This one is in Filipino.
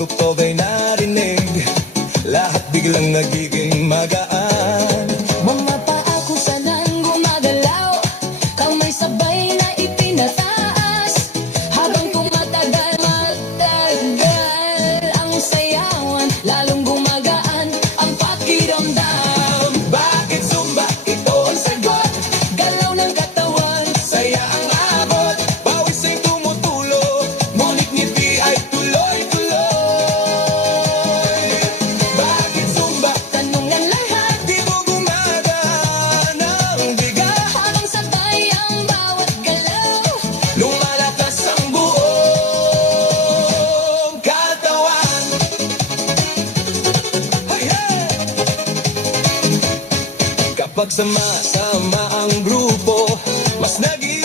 tugtog ay narinig, lahat biglang nagiging magaan. Mga paa kung saan gumagalaw, kamay sabay na ipinataas. Habang tumatagal, matagal ang sayawan, lalong gumagaan ang pakiramdam. Bakit Zumba? Ito ang sagot. Galaw ng katawan, Saya ang abot, pawis ay tumutulo, ngunit ngiti ay tuloy-tuloy. Bakit Zumba? tanong ng lahat, Di mo gumagana ang bigat, habang sabay ang bawat galaw. lumalakas ang buong katawan. Hey, hey! Kapag sama-sama ang grupo, mas naging